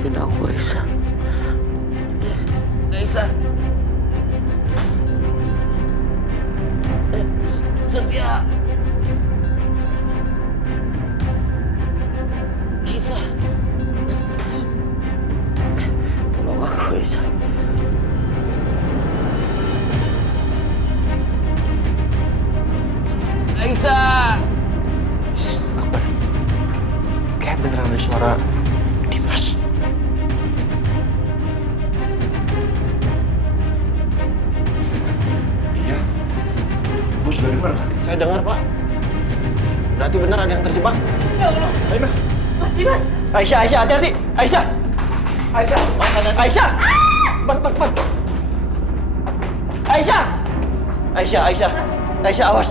Maafin aku, Aisyah. Aisyah. Setia. Aisyah. Tolong aku, Aisyah. Aisyah. Shh, Akbar. Kayak beneran ada suara Dimas. Iya. Gue sudah dengar tadi. Saya dengar, Pak. Berarti benar ada yang terjebak. Ya Allah. Ayo, Mas. Mas Dimas. Aisyah, Aisyah, hati-hati. Aisyah. Aisyah. Mas, ada Aisyah. Bar. Aisyah. Aisyah, Aisyah. Aisyah, awas.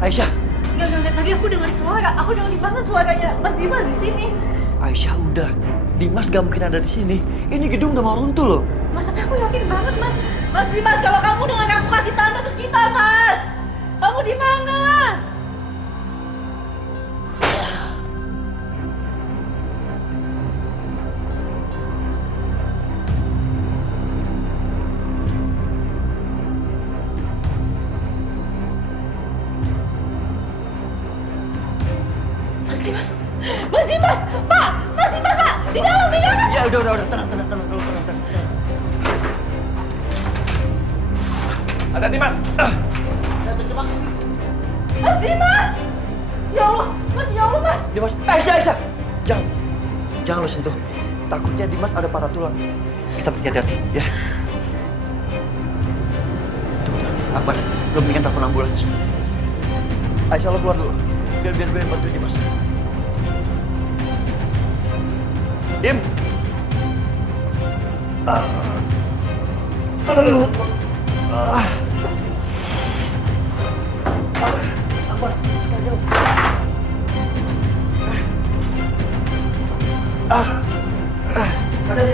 Aisyah. Enggak. Tadi aku dengar suara. Aku dengar banget suaranya Mas Dimas di sini. Aisyah, udah. Dimas gak mungkin ada di sini. Ini gedung udah mau runtuh loh. Mas, tapi aku yakin banget, Mas. Mas Dimas, kalau kamu dengar aku kasih tanda ke kita, Mas. Kamu di mana? Mas Dimas! Mas Dimas! Pak! Mas Dimas, Pak! Di dalam! Ya udah, tenang. Hati-hati, Mas. yang terjebak sini. Mas Dimas! Ya Allah! Mas, ya Allah, Mas! Dimas, Aisyah. Jangan lo sentuh. Takutnya Dimas ada patah tulang. Kita pergi hati-hati, ya. Tunggu, Akbar, lo mendingan telepon ambulans. Aisyah, lo keluar dulu. Biar gue yang bantuin Dimas. Dim. Akbar, kayak gitu. Ada.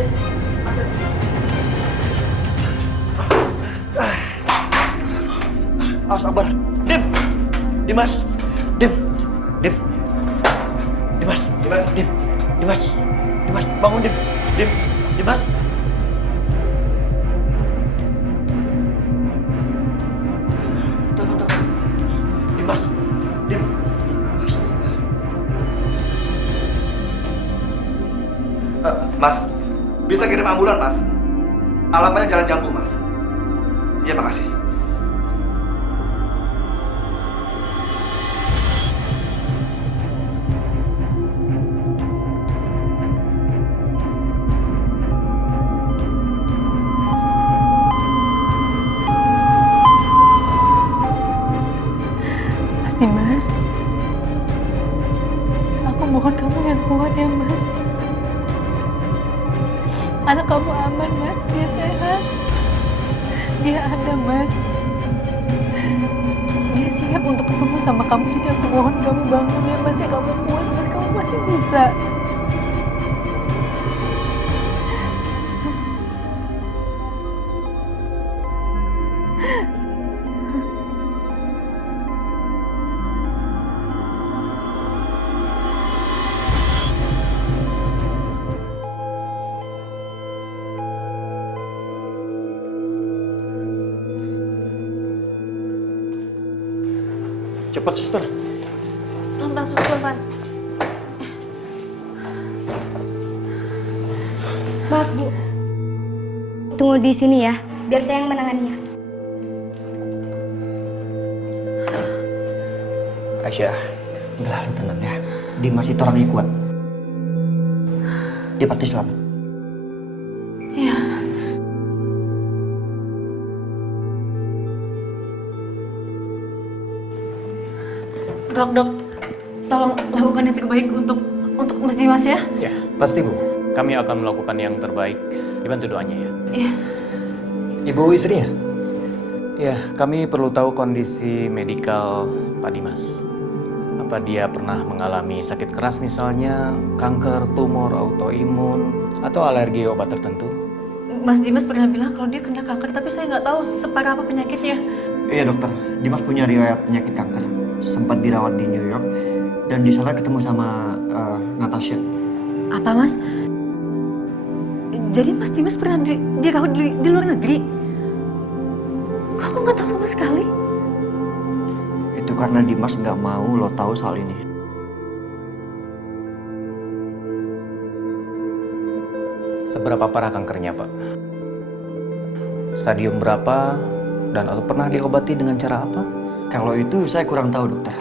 Akbar. Dimas. Bangun, Dimas. Telepon. Dimas. Astaga. Mas, bisa kirim ambulan, Mas? Alamatnya Jalan Jambu, Mas. Iya, makasih. Mas Dimas, aku mohon kamu yang kuat ya, Mas. Anak kamu aman, Mas. Dia sehat. Dia ada, Mas. Dia siap untuk ketemu sama kamu. Jadi aku mohon kamu bangun ya, Mas. Ya, kamu kuat, Mas. Kamu masih bisa. Cepat, suster. Pelan-pelan, sus, pelan-pelan. Maaf, Bu. Tunggu di sini ya, biar saya yang menanganinya. Aisyah, udah lu tenang ya. Dimas itu orangnya kuat. Dia pasti selamat. Iya. Dok, tolong lakukan yang terbaik untuk Mas Dimas ya. Ya, pasti Bu. Kami akan melakukan yang terbaik. Dibantu doanya ya. Iya. Ibu istrinya? Ya, kami perlu tahu kondisi medikal Pak Dimas. Apa dia pernah mengalami sakit keras misalnya, kanker, tumor, autoimun, atau alergi obat tertentu? Mas Dimas pernah bilang kalau dia kena kanker, tapi saya nggak tahu separah apa penyakitnya. Iya dokter, Dimas punya riwayat penyakit kanker. Sempat dirawat di New York dan di sana ketemu sama Natasha. Apa, Mas? Jadi Mas Dimas pernah dirawat di luar negeri? Kok aku nggak tahu sama sekali? Itu karena Dimas nggak mau lo tahu soal ini. Seberapa parah kankernya, Pak? Stadium berapa? Dan atau pernah diobati dengan cara apa? Kalau itu saya kurang tahu, dokter.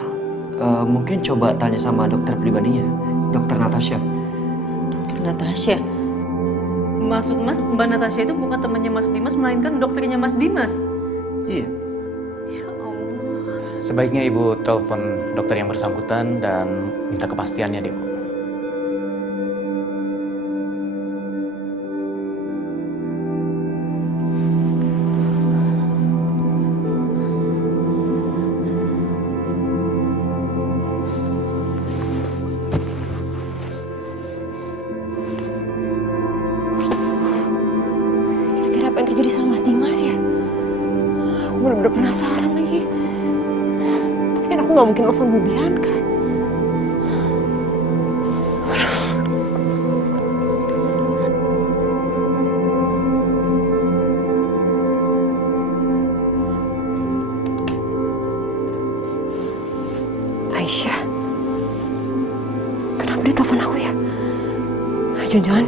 Mungkin coba tanya sama dokter pribadinya, Dokter Natasha. Dokter Natasha? Maksud Mas, Mbak Natasha itu bukan temannya Mas Dimas, melainkan dokternya Mas Dimas? Iya. Ya Allah. Sebaiknya Ibu telepon dokter yang bersangkutan dan minta kepastiannya deh, Bu. Kira-kira apa yang terjadi sama Mas Dimas ya? Aku bener-bener penasaran lagi. Tapi kan aku nggak mungkin telepon Bu Bianca. Aisyah, kenapa dia telepon aku ya? Jangan-jangan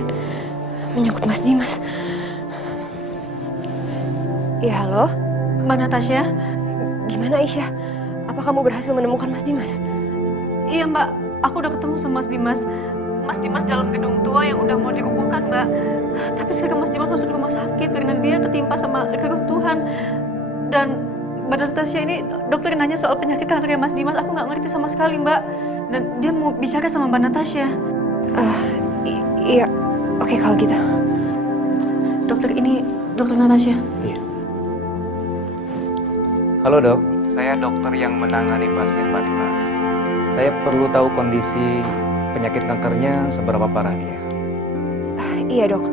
menyangkut Mas Dimas. Ya, halo? Mbak Natasha? Gimana Aisyah? Apa kamu berhasil menemukan Mas Dimas? Iya Mbak, aku udah ketemu sama Mas Dimas. Mas Dimas dalam gedung tua yang udah mau dikuburkan Mbak. Tapi sekarang Mas Dimas masuk rumah sakit karena dia ketimpa sama keruntuhan. Dan Mbak Natasha ini dokter nanya soal penyakit kanker Mas Dimas. Aku nggak ngerti sama sekali Mbak. Dan dia mau bicara sama Mbak Natasha. Iya, oke kalau gitu. Dokter ini, Dokter Natasha. Iya. Halo dok, saya dokter yang menangani pasien Pak Dimas. Saya perlu tahu kondisi penyakit kankernya seberapa parah dia. Iya dok,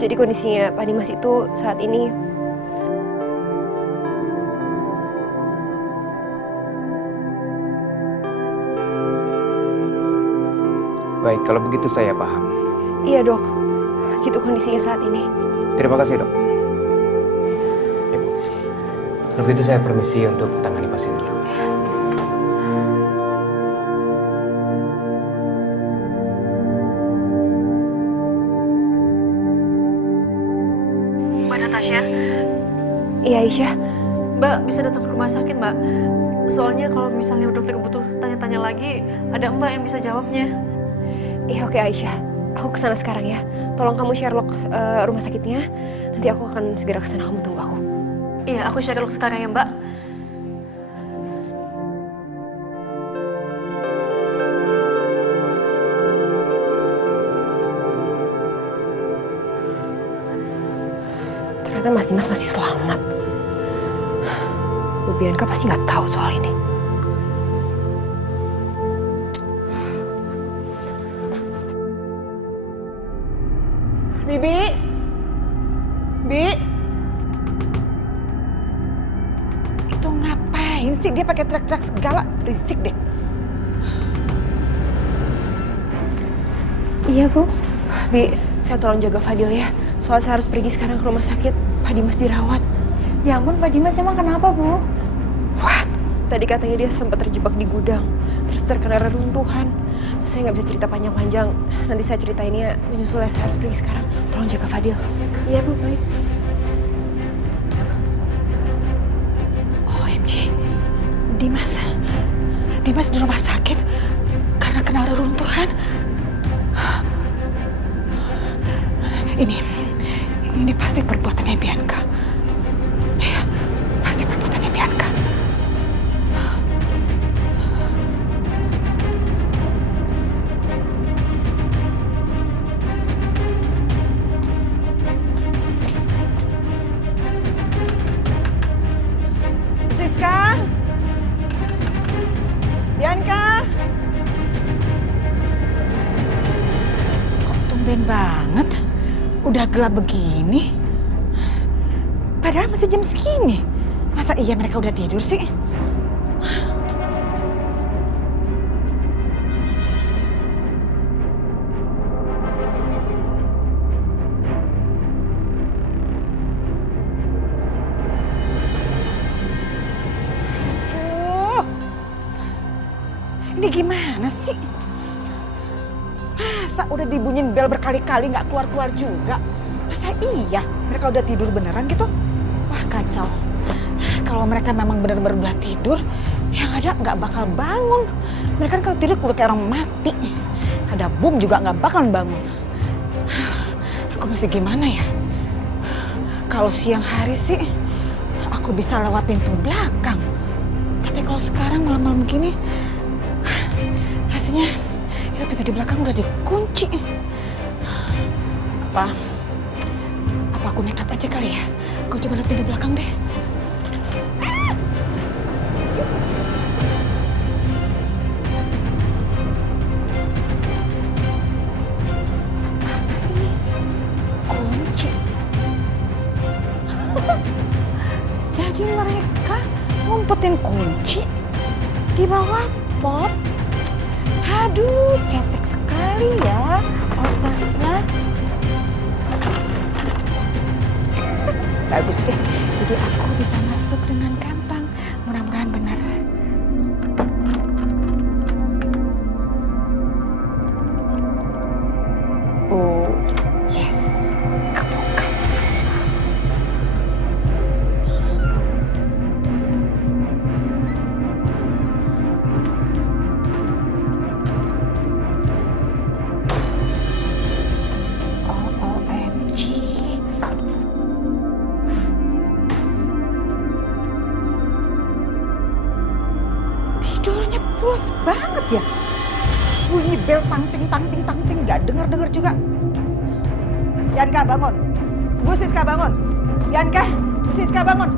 jadi kondisinya Pak Dimas itu saat ini Baik, kalau begitu saya paham. iya dok, gitu kondisinya saat ini. Terima kasih dok. Ibu, kalau begitu saya permisi untuk tangani pasien dulu. Mbak Natasha, Iya Aisyah, Mbak bisa datang ke rumah sakit Mbak. Soalnya kalau misalnya dokter butuh tanya-tanya lagi, ada Mbak yang bisa jawabnya. iya oke Aisyah, aku kesana sekarang ya. Tolong kamu Sherlock rumah sakitnya. Nanti aku akan segera kesana, kamu tunggu aku. Iya, aku Sherlock sekarang ya Mbak. Ternyata Mas Dimas masih selamat. Bu Bianca pasti nggak tahu soal ini. Bibi, Bi, Itu ngapain sih dia pakai teriak-teriak segala? Berisik deh. Iya, Bu. Bi, saya tolong jaga Fadil ya. Soalnya saya harus pergi sekarang ke rumah sakit. Pak Dimas dirawat. Ya ampun, Pak Dimas emang kenapa, Bu? What? Tadi katanya dia sempat terjebak di gudang, terus terkena reruntuhan. Saya nggak bisa cerita panjang-panjang. Nanti saya ceritainnya menyusul ya. Saya harus pergi sekarang. Tolong jaga Fadil. Iya, Bu, baik. OMG, Dimas di rumah sakit karena kena reruntuhan. Ini pasti perbuatannya Bianca. Ya, pasti perbuatannya Bianca. Siska, Bianca, kok tumben banget? Udah gelap begini. Padahal masih jam segini. Masa iya mereka udah tidur sih? gimana sih? Masa udah dibunyiin bel berkali-kali nggak keluar-keluar juga? Masa iya mereka udah tidur beneran gitu? Wah kacau. Kalau mereka memang benar-benar udah tidur, yang ada nggak bakal bangun. Mereka kan kalau tidur udah kayak orang mati. Ada bom juga nggak bakalan bangun. Aku mesti gimana ya? Kalau siang hari sih, aku bisa lewat pintu belakang. Tapi kalau sekarang malam-malam gini, hasilnya itu pintu di belakang udah dikunci. Apa aku nekat aja kali ya? Aku coba lihat pintu belakang deh. Kunci. Jadi mereka ngumpetin kunci di bawah pot. Aduh, cetek sekali ya otaknya. Bagus deh, jadi aku bisa masuk dengan gampang. Mudah-mudahan benar. Oh, yes, kebuka. OMG. Tidurnya pulas banget ya. Bunyi bel tang-ting nggak dengar juga. Bianca bangun. Bu Siska bangun. Bianca, Bu Siska bangun.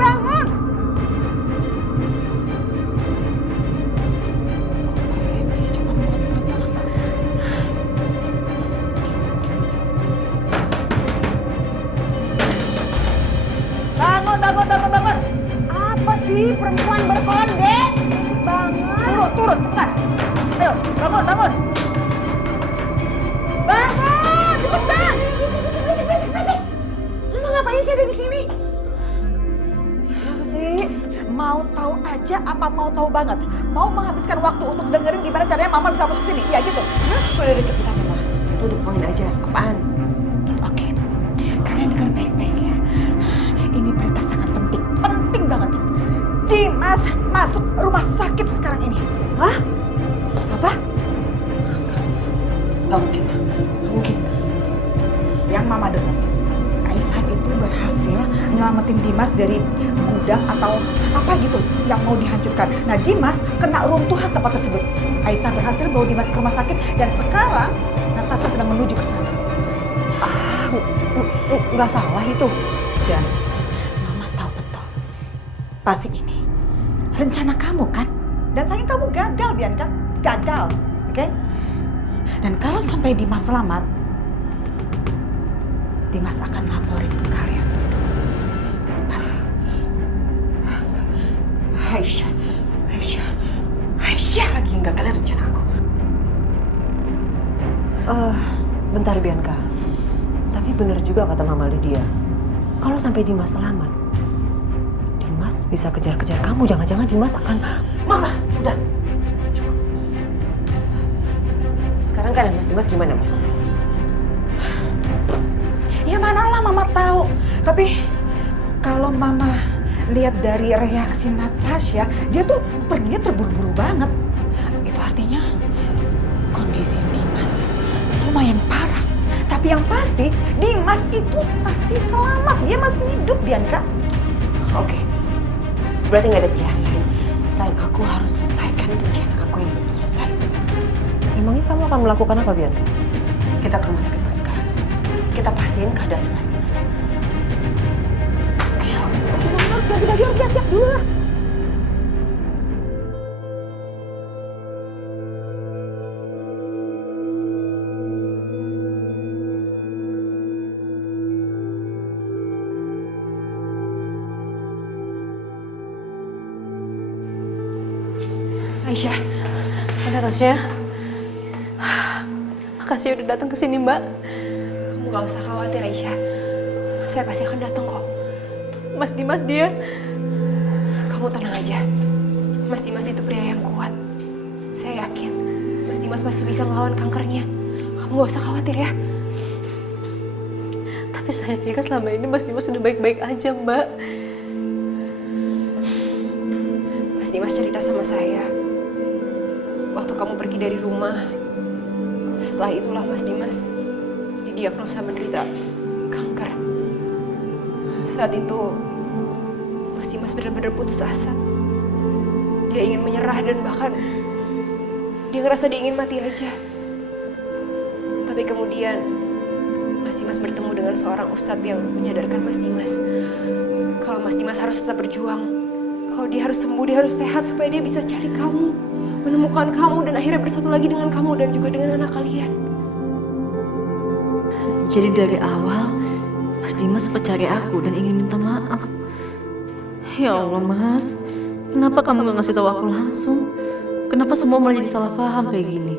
Bangun. OMG, cuma mulut doang. Bangun. Apa sih perempuan berkonde? Banget. Turun, cepetan. Ayo, bangun. Bangun, cepetan. Berisik. Mama ngapain sih ada di sini? Apa sih? Mau tahu aja apa mau tahu banget? Mau menghabiskan waktu untuk dengerin gimana caranya Mama bisa masuk sini? Iya gitu. Udah cepetan Mama. Tuh udah poin aja. Apaan? Oke. Kalian dengar baik-baik ya. Ini berita sangat penting. Penting banget. Dimas masuk rumah sakit sekarang ini. Hah? Apa? Gak mungkin, Ma. Gak mungkin. Yang Mama dengar, Aisyah itu berhasil nyelamatin Dimas dari gudang atau apa gitu yang mau dihancurkan. Nah, Dimas kena runtuhan tempat tersebut. Aisyah berhasil bawa Dimas ke rumah sakit dan sekarang Natasha sedang menuju ke sana. Nggak salah itu. Dan Mama tahu betul, pasti ini rencana kamu kan? Dan sayang kamu gagal, Bianca. Gagal, oke? Dan kalau sampai Dimas selamat, Dimas akan laporin kalian berdua. Pasti. Aisyah lagi yang gagalin rencana aku. Bentar Bianca. Tapi bener juga kata Mama Lydia. Kalau sampai Dimas selamat, Dimas bisa kejar-kejar kamu. Jangan-jangan Dimas akan... Mama, udah. Cukup. Sekarang keadaan Mas Dimas gimana, Ma? Ya manalah Mama tahu. Tapi kalau Mama lihat dari reaksi Natasha, dia tuh perginya terburu-buru banget. Itu artinya kondisi Dimas lumayan parah. Tapi yang pasti Dimas itu masih selamat. Dia masih hidup, Bianca. Oke. Berarti nggak ada pilihan lain. Selain aku harus selesaikan rencana aku yang belum selesai. Emangnya kamu akan melakukan apa, Bianca? Kita ke rumah sakit Mas sekarang. Kita pastiin keadaan Mas Dimas. Ayo. Mas, ganti-ganti, siap-siap dulu lah. Aisyah, ada Tasya. Makasih udah datang ke sini, Mbak. Kamu gak usah khawatir, Aisyah. Saya pasti akan datang kok. Mas Dimas dia. Kamu tenang aja. Mas Dimas itu pria yang kuat. Saya yakin Mas Dimas masih bisa ngelawan kankernya. Kamu gak usah khawatir ya. Tapi saya kira selama ini Mas Dimas sudah baik-baik aja, Mbak. Mas Dimas cerita sama saya. Waktu kamu pergi dari rumah, setelah itulah Mas Dimas didiagnosa menderita kanker. Saat itu, Mas Dimas benar-benar putus asa. Dia ingin menyerah dan bahkan dia ngerasa dia ingin mati aja. Tapi kemudian Mas Dimas bertemu dengan seorang ustadz yang menyadarkan Mas Dimas kalau Mas Dimas harus tetap berjuang. Kalau dia harus sembuh, dia harus sehat supaya dia bisa cari kamu, menemukan kamu dan akhirnya bersatu lagi dengan kamu dan juga dengan anak kalian. Jadi dari awal, Mas Dimas sempat cari aku dan ingin minta maaf. Ya Allah, Mas. Kenapa kamu gak ngasih tahu aku langsung? Kenapa semua malah jadi salah paham kayak gini?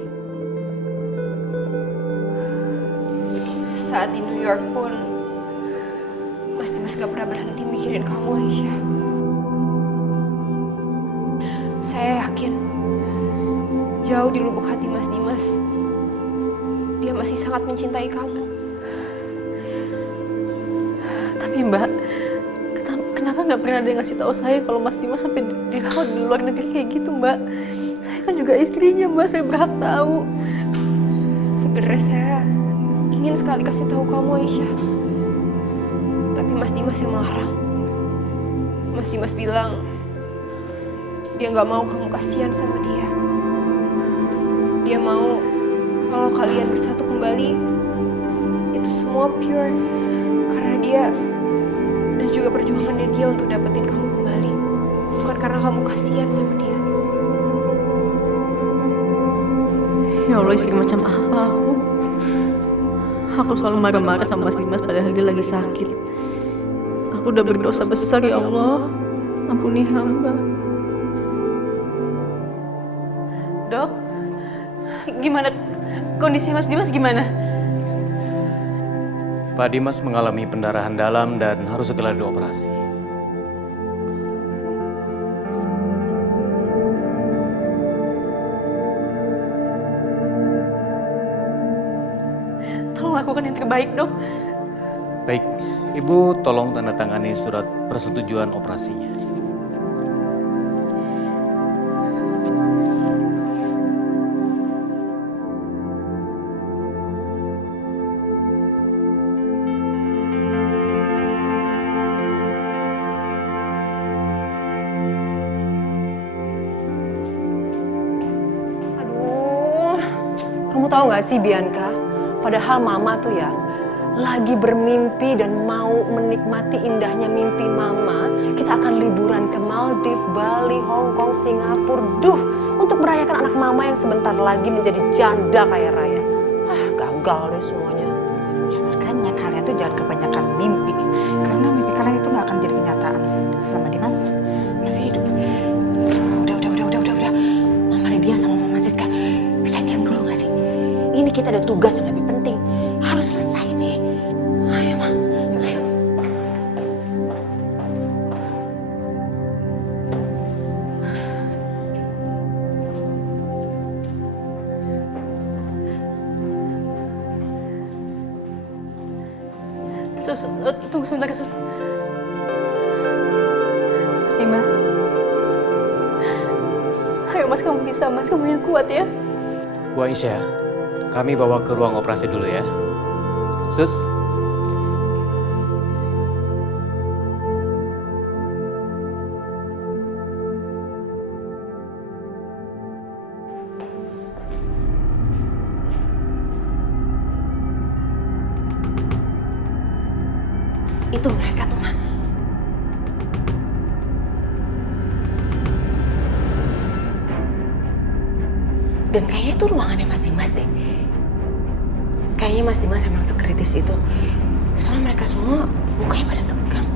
Saat di New York pun, Mas Dimas gak pernah berhenti mikirin kamu, Aisyah. Saya yakin, jauh di lubuk hati Mas Dimas, dia masih sangat mencintai kamu. Tapi Mbak, kenapa nggak pernah ada yang ngasih tahu saya kalau Mas Dimas sampai dirawat di luar negeri kayak gitu, Mbak? Saya kan juga istrinya, Mbak. Saya berhak tahu. Sebenarnya saya ingin sekali kasih tahu kamu, Aisyah. Tapi Mas Dimas yang melarang. Mas Dimas bilang dia nggak mau kamu kasihan sama dia. Dia mau kalau kalian bersatu kembali, itu semua pure karena dia dan juga perjuangannya dia untuk dapetin kamu kembali, bukan karena kamu kasihan sama dia. Ya Allah, istri macam apa aku? Aku selalu marah-marah sama Mas Dimas padahal dia lagi sakit. Aku udah berdosa besar, ya Allah. Ampuni hamba. Dok, gimana kondisi Mas Dimas gimana? Pak Dimas mengalami pendarahan dalam dan harus segera dioperasi. Tolong lakukan yang terbaik, Dok. Baik, Ibu tolong tanda tangani surat persetujuan operasinya. Kamu tahu nggak sih Bianca, padahal mama tuh ya lagi bermimpi dan mau menikmati indahnya mimpi mama. Kita akan liburan ke Maldives, Bali, Hong Kong, Singapura. Untuk merayakan anak mama yang sebentar lagi menjadi janda kaya raya. Gagal deh semuanya. Ya makanya kalian tuh jangan kebanyakan mimpi. Karena mimpi kalian itu nggak akan jadi kenyataan selama Dimas masih hidup. Udah. Mama Lydia sama Mama Siska, bisa diam dulu nggak sih? Ini kita ada tugas yang lebih penting. Harus selesai nih. Ayo, Ma. Ayo. Sus, tunggu sebentar, Sus. Mas Dimas. Ayo, Mas, kamu bisa. Mas, kamu yang kuat ya. Bu Aisyah, kami bawa ke ruang operasi dulu ya. Sus. Itu mereka tuh, Ma. Dan kayaknya itu ruangannya Mas Dimas deh. Kayaknya Mas Dimas emang sekritis itu. Soalnya mereka semua mukanya pada tegang.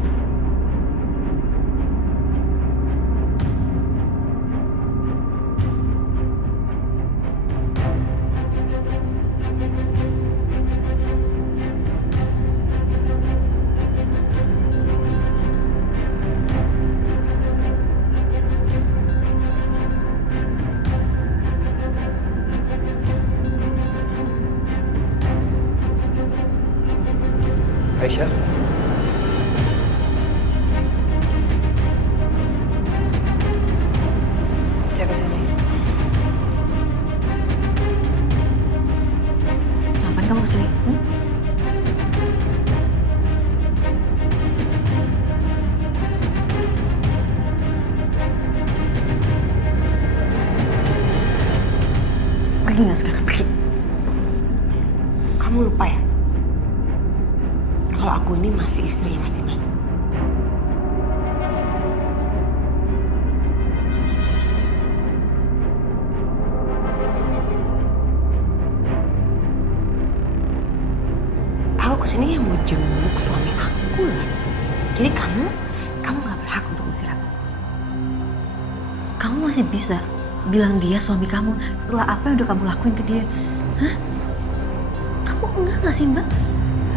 Aisyah? Dia kesini. Ngapain kamu kesini? Pergi nggak sekarang? Pergi. Kamu lupa ya? Kalau aku ini masih istrinya Mas Dimas. Aku kesini yang mau jenguk suami aku lah. Jadi kamu nggak berhak untuk ngusir aku. Kamu masih bisa bilang dia suami kamu setelah apa yang udah kamu lakuin ke dia? Hah? Kamu enggak nggak sih Mbak?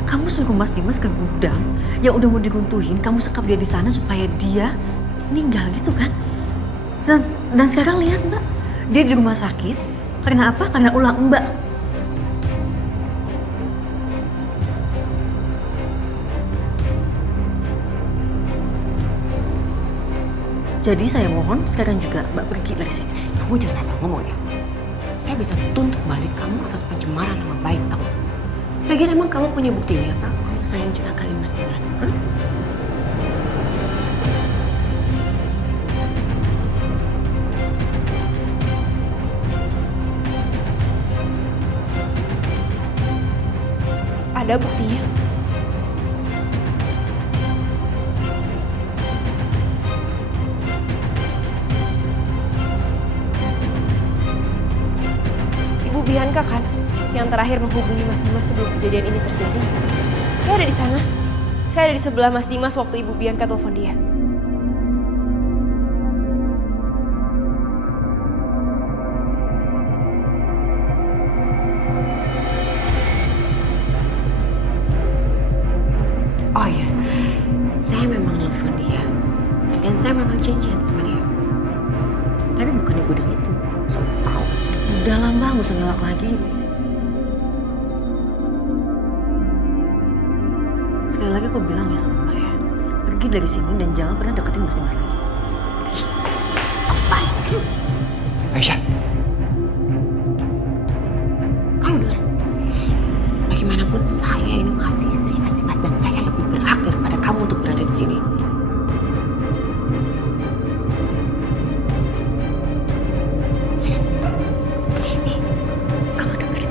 Kamu suruh Mas Dimas ke gudang yang udah mau diruntuhin, kamu sekap dia di sana supaya dia meninggal gitu kan? Dan sekarang lihat Mbak, dia di rumah sakit. Karena apa? Karena ulah Mbak. Jadi saya mohon sekarang juga Mbak pergi dari sini. Kamu jangan asal ngomong ya. Saya bisa tuntut balik kamu atas pencemaran nama baik kamu. Lagian emang kamu punya buktinya apa? Kalau saya yang celakain Mas Dimas. Hah? Ada buktinya. Ibu Bianca kan yang terakhir menghubungi Mas Dimas sebelum kejadian ini terjadi. Saya ada di sana. Saya ada di sebelah Mas Dimas waktu Ibu Bianca telepon dia. Oh iya, saya memang telepon dia. Dan saya memang janjian sama dia. Tapi bukan di gudang itu. So tahu. Udah lah Mbak, nggak usah ngelak lagi. Sekali lagi aku bilang ya sama Mbak ya, pergi dari sini dan jangan pernah deketin Mas Dimas lagi. Apa sih? Aisyah. Kamu dengar? Bagaimanapun saya ini masih istri Mas Dimas dan saya lebih berhak daripada kamu untuk berada di sini. Sini. Kamu dengerin.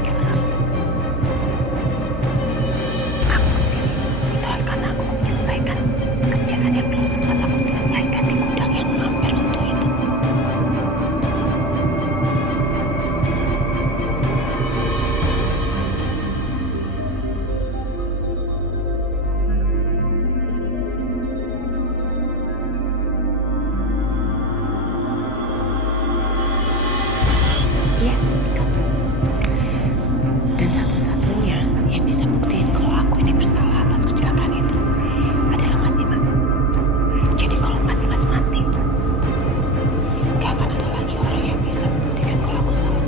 Kamu dengerin. Aku kesini itu karena aku mau menyelesaikan kerjaan yang belum sempat aku selesaikan di gudang yang hampir runtuh itu. Iya, betul. Dan satu-satunya yang bisa buktiin kalau aku ini bersalah atas kecelakaan itu adalah Mas Dimas. Jadi kalau Mas Dimas mati, gak akan ada lagi orang yang bisa membuktikan kalau aku salah.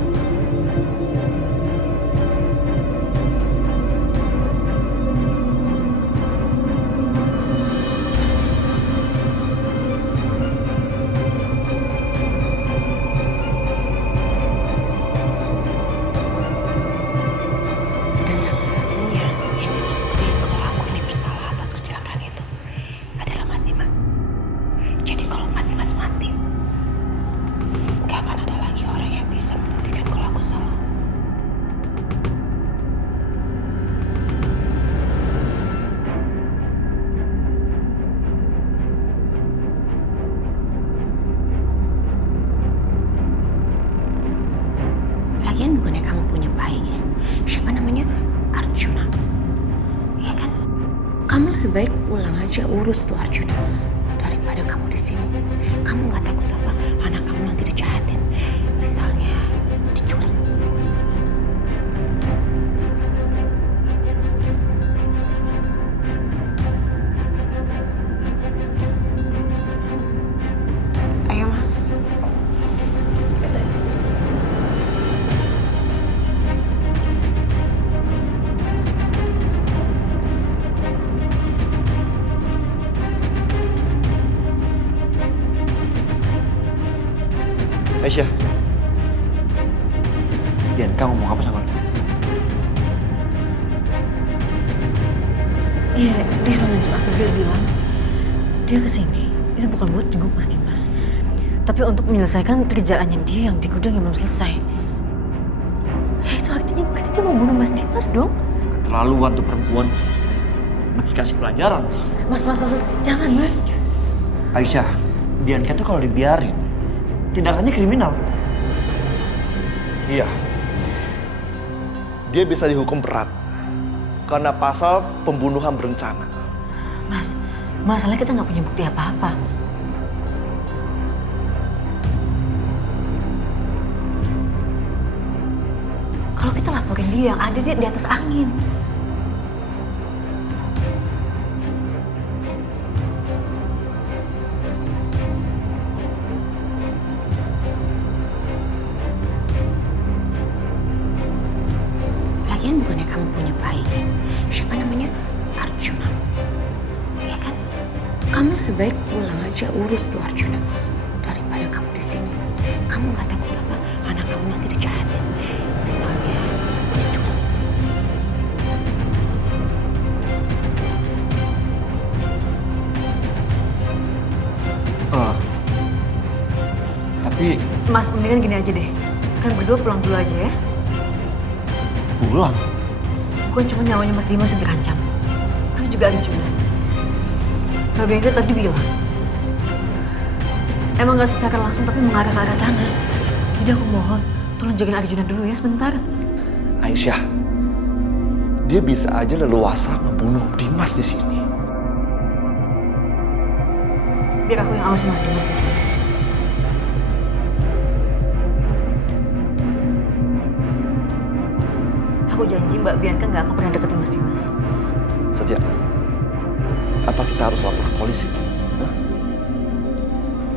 Dan satu-satunya yang bisa buktiin kalau aku ini bersalah atas kecelakaan itu adalah Mas Dimas. Jadi kalau Mas Dimas mati, gak akan ada lagi orang yang bisa membuktikan kalau aku salah. Lagian bukannya kamu punya bayi ya? Siapa namanya? Arjuna. Ya kan? Kamu lebih baik pulang aja urus tuh Arjuna daripada kamu di sini. Kamu nggak takut apa anak kamu nanti dijahatin? Misalnya diculik. Ayo Ma. Aisyah. Bianca ngomong apa sama lu? Iya, dia mengancam aku. Dia bilang dia kesini itu bukan buat jenguk Mas Dimas, tapi untuk menyelesaikan kerjaannya dia yang di gudang yang belum selesai. Itu artinya dia mau bunuh Mas Dimas dong. Keterlaluan tuh perempuan. Masih kasih pelajaran. Mas, jangan Mas. Aisyah, Bianca tuh kalau dibiarin tindakannya kriminal. Iya. Dia bisa dihukum berat karena pasal pembunuhan berencana. Mas, masalahnya kita nggak punya bukti apa-apa. Kalau kita laporin dia, yang ada dia di atas angin. Lagian bukannya kamu punya bayi, siapa namanya? Arjuna. Ya kan? Kamu lebih baik pulang aja urus tuh Arjuna daripada kamu di sini. Kamu nggak takut apa anak kamu nanti dijahatin? Misalnya diculik. Tapi Mas, mendingan gini aja deh. Kan berdua pulang dulu aja ya. pulang. Bukan cuma nyawanya Mas Dimas yang terancam, tapi juga Arjuna. Mbak Bianca tadi bilang, emang gak secara langsung tapi mengarah ke arah sana. Jadi aku mohon, tolong jagain Arjuna dulu ya sebentar. Aisyah, dia bisa aja leluasa ngebunuh Dimas di sini. Biar aku yang awasin Mas Dimas di sini. Aku janji Mbak Bianca gak akan pernah deketin Mas Dimas. Satya, apa kita harus lapor ke polisi? Hah?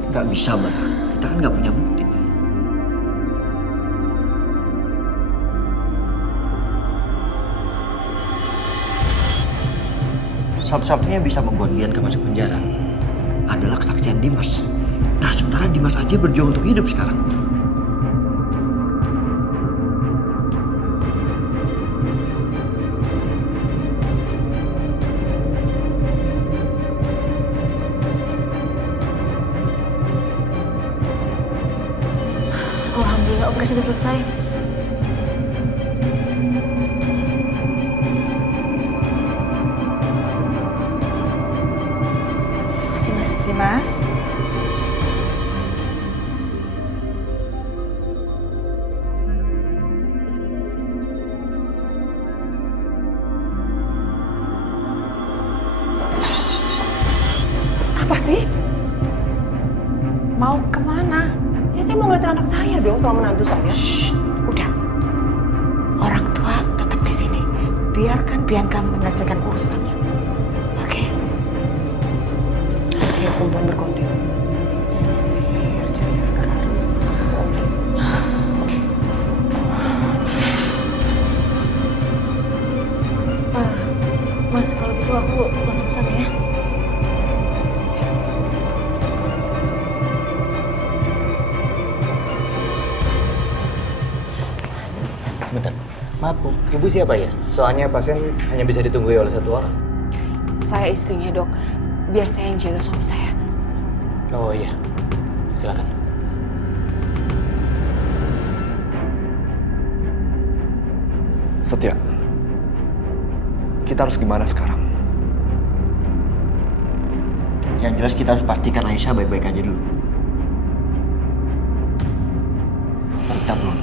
Gak bisa, Mbak. Kita kan gak punya bukti. Satu-satunya bisa membuat Bianca masuk penjara adalah kesaksian Dimas. Nah, sementara Dimas aja berjuang untuk hidup sekarang. Alhamdulillah operasi sudah selesai. Masih Mas Dimas. Apa sih? Mau kemana? Ya saya mau ngeliatin anak saya dong sama menantu saya. Shh, udah. Orang tua tetap di sini. Biarkan Bianca menyelesaikan urusannya. Oke? Kayak perempuan berkondisi. Ini sih Arjuna Garu. Mas, kalau gitu aku langsung ke sana ya. Sebentar, maaf Bu, Ibu siapa ya? Soalnya pasien hanya bisa ditunggu oleh satu orang. Saya istrinya dok, biar saya yang jaga suami saya. Oh iya, silakan. Satya, kita harus gimana sekarang? Yang jelas kita harus pastikan Aisyah baik-baik aja dulu. Kita pulang.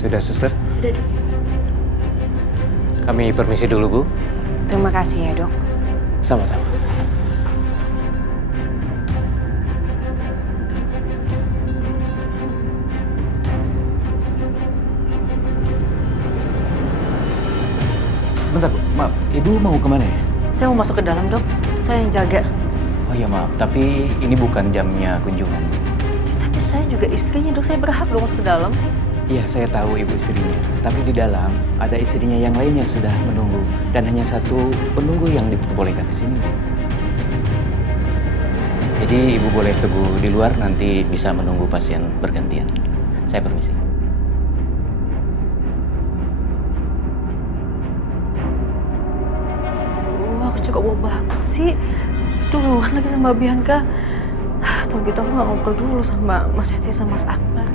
Sudah, Suster? Sudah dok. Kami permisi dulu, Bu. Terima kasih ya dok. Sama-sama. Sebentar, Bu. Maaf, Ibu mau kemana ya? Saya mau masuk ke dalam dok. Saya yang jaga. Oh iya, maaf. Tapi ini bukan jamnya kunjungan. Tapi saya juga istrinya dok. Saya berhak dong masuk ke dalam. Iya, saya tahu ibu istrinya. Tapi di dalam ada istrinya yang lain yang sudah menunggu. Dan hanya satu penunggu yang diperbolehkan ke sini, Bu. Jadi ibu boleh tunggu di luar, nanti bisa menunggu pasien bergantian. Saya permisi. Aku juga mau banget sih. Duluan lagi sama Bianca. Tau gitu aku gak ngobrol dulu sama Mas Heti sama Mas Akbar.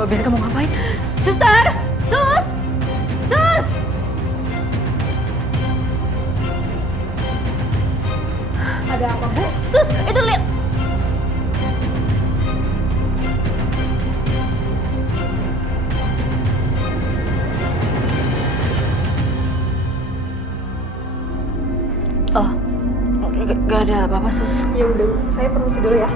Mbak Bianca mau ngapain? Suster! Sus! Sus! Ada apa, Bu? Sus! Itu lihat! Oh, gak ada apa-apa, Sus. Ya udah, saya permisi dulu ya.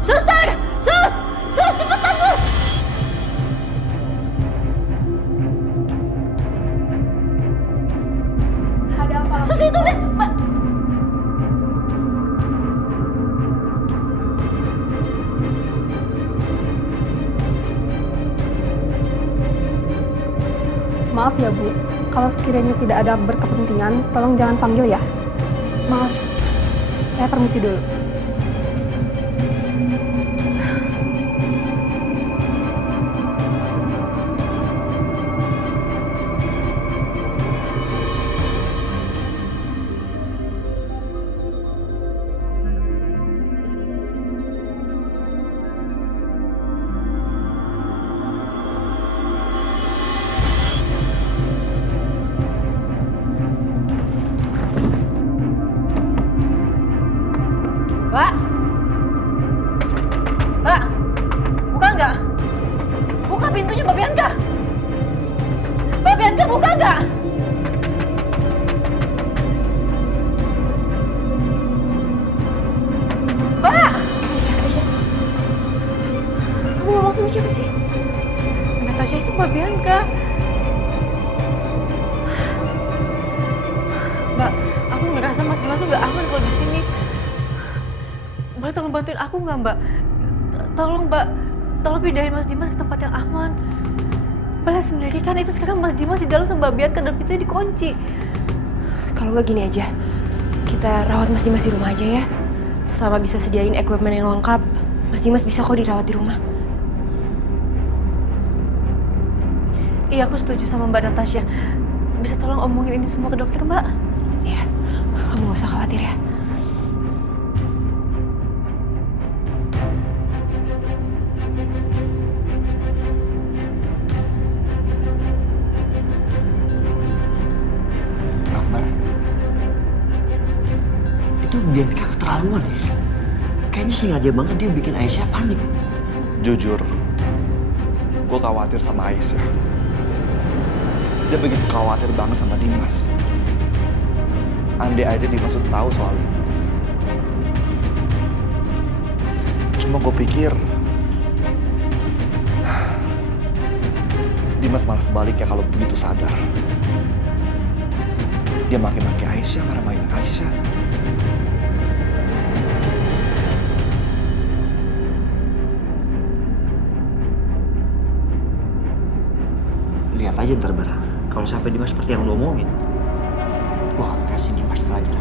Suster! Sus! Sus, cepetan, Sus! Ada apa? Sus, itu lihat! Mbak! Maaf ya, Bu. Kalau sekiranya tidak ada berkepentingan, tolong jangan panggil ya. Maaf. Saya permisi dulu. Mbak! Mbak! Buka nggak? Buka pintunya, Mbak Bianca! Mbak Bianca, buka nggak? Mbak! Aisyah. Kamu ngomong sama siapa sih? Natasha, itu Mbak Bianca. Mbak, aku ngerasa Mas Dimas tuh nggak aman kalau di sini. Mbak, tolong bantuin aku nggak, Mbak? Tolong, Mbak. Tolong pindahin Mas Dimas ke tempat yang aman. Mbak lihat sendiri kan, itu sekarang Mas Dimas di dalam sama Mbak Bianca dan pintunya dikunci. Kalau nggak gini aja, kita rawat Mas Dimas di rumah aja ya. Selama bisa sediain equipment yang lengkap, Mas Dimas bisa kok dirawat di rumah. Iya, aku setuju sama Mbak Natasha. Bisa tolong omongin ini semua ke dokter, Mbak? Iya, kamu gak usah khawatir ya. Akbar, itu Bianca keterlaluan ya. Kayaknya sengaja banget dia bikin Aisyah panik. Jujur, gue khawatir sama Aisyah. Dia begitu khawatir banget sama Dimas. Andai aja Dimas udah tahu soal ini. Cuma gue pikir Dimas malah sebaliknya kalau begitu sadar. Dia maki-maki Aisyah, marah-marahin Aisyah. Lihat aja ntar Bar, kalau sampai Dimas seperti yang lo omongin, gua akan kasih Dimas pelajaran.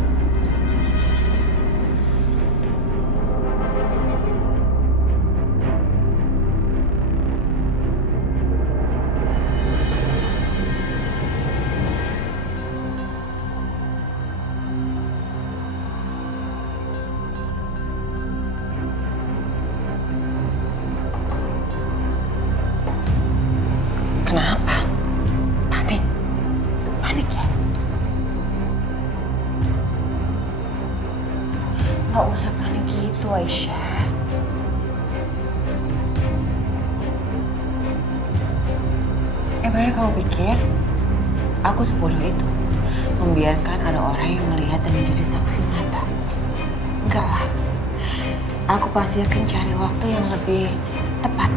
Kenapa? Panik? Panik ya? Nggak usah panik gitu, Aisyah. Emangnya kamu pikir aku sebodoh itu membiarkan ada orang yang melihat dan menjadi saksi mata? Enggak lah. Aku pasti akan cari waktu yang lebih tepat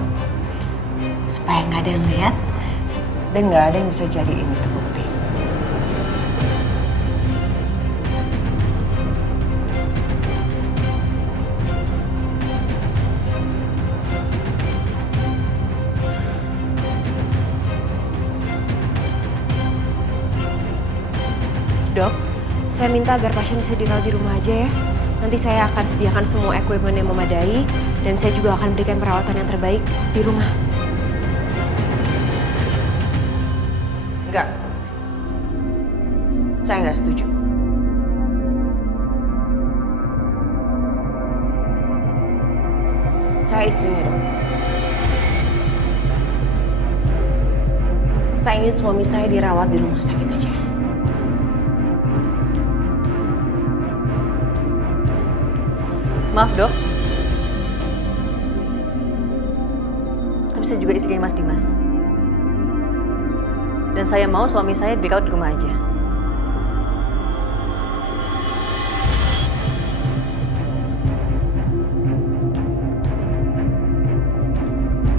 supaya nggak ada yang lihat dan nggak ada yang bisa jadiin itu bukti. Dok, saya minta agar pasien bisa dirawat di rumah aja ya. Nanti saya akan sediakan semua equipment yang memadai dan saya juga akan berikan perawatan yang terbaik di rumah. Enggak. Saya nggak setuju. Saya istrinya, Dok. Saya ingin suami saya dirawat di rumah sakit aja. Maaf dok, tapi saya juga istrinya Mas Dimas. Dan saya mau suami saya dirawat di rumah aja.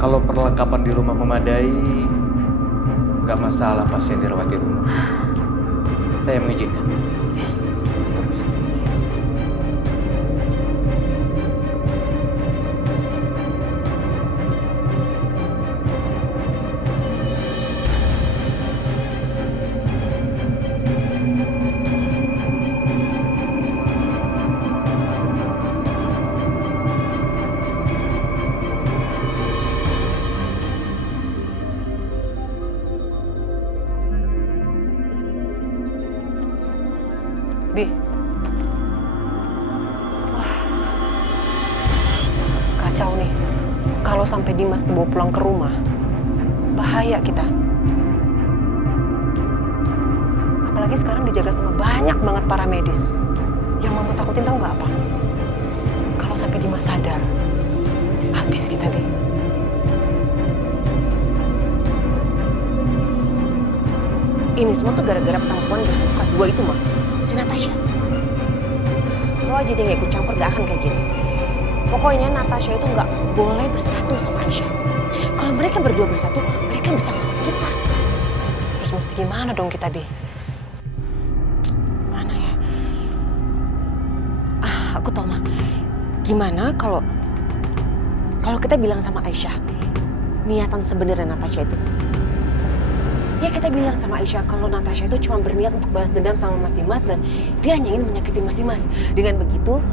Kalau perlengkapan di rumah memadai, nggak masalah pasien dirawat di rumah. Saya mengizinkan. Permisi. Bi. Wah. Kacau nih. Kalau sampai Dimas dibawa pulang ke rumah, bahaya kita. Apalagi sekarang dijaga sama banyak banget para medis. Yang mama takutin tahu nggak apa? Kalau sampai Dimas sadar, habis kita deh. Ini semua tuh gara-gara perempuan bermuka dua itu mah. Natasha. Kalau aja dia nggak ikut campur gak akan kayak gini. Pokoknya Natasha itu nggak boleh bersatu sama Aisyah. Kalau mereka berdua bersatu, mereka bisa ngelawan kita. Terus mesti gimana dong kita, Bi? Mana ya? Aku tahu mah. Gimana kalau kita bilang sama Aisyah niatan sebenarnya Natasha itu? Ya kita bilang sama Aisyah kalau Natasha itu cuma berniat untuk balas dendam sama Mas Dimas dan dia hanya ingin menyakiti Mas Dimas. Dengan begitu,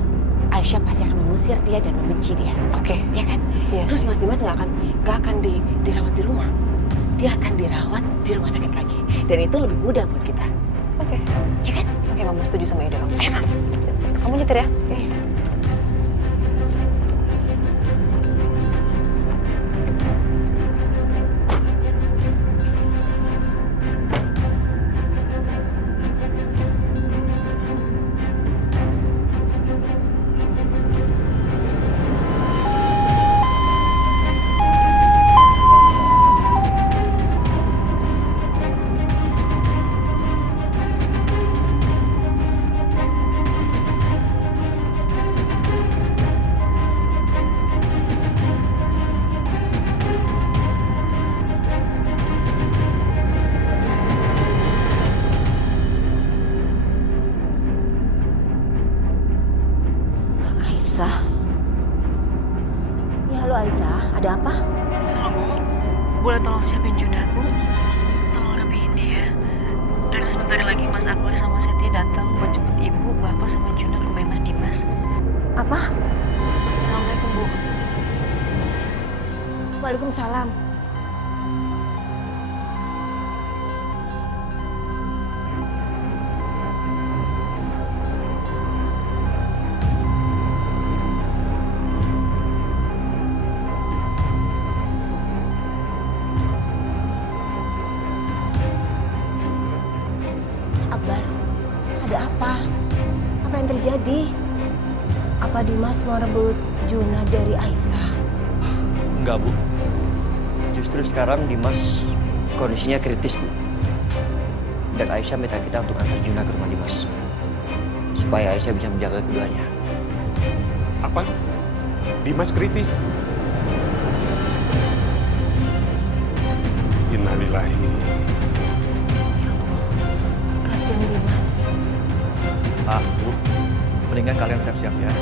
Aisyah pasti akan mengusir dia dan membenci dia. Oke, ya kan? Yes. Terus Mas Dimas nggak akan dirawat di rumah. Dia akan dirawat di rumah sakit lagi. Dan itu lebih mudah buat kita. Oke. Ya kan? Oke, Mama setuju sama ide kamu. Emang. Kamu nyetir ya? Iya. Akbar sama Setia datang buat jemput ibu, bapak sama Juna ke rumah Mas Dimas. Apa? Assalamualaikum, Bu. Waalaikumsalam. Akbar, ada apa? Apa yang terjadi? Apa Dimas mau rebut Juna dari Aisyah? Enggak, Bu. Justru sekarang Dimas kondisinya kritis, Bu. Dan Aisyah minta kita untuk antar Juna ke rumah Dimas. Supaya Aisyah bisa menjaga keduanya. Apa? Dimas kritis? Innalillahi. Kasihan Dimas. Ah, Bu, mendingan kalian siap-siap ya.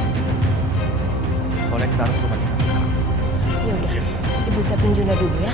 Soalnya kita harus ke rumah Dimas sekarang. Ya udah, Ibu siapin Juna dulu ya.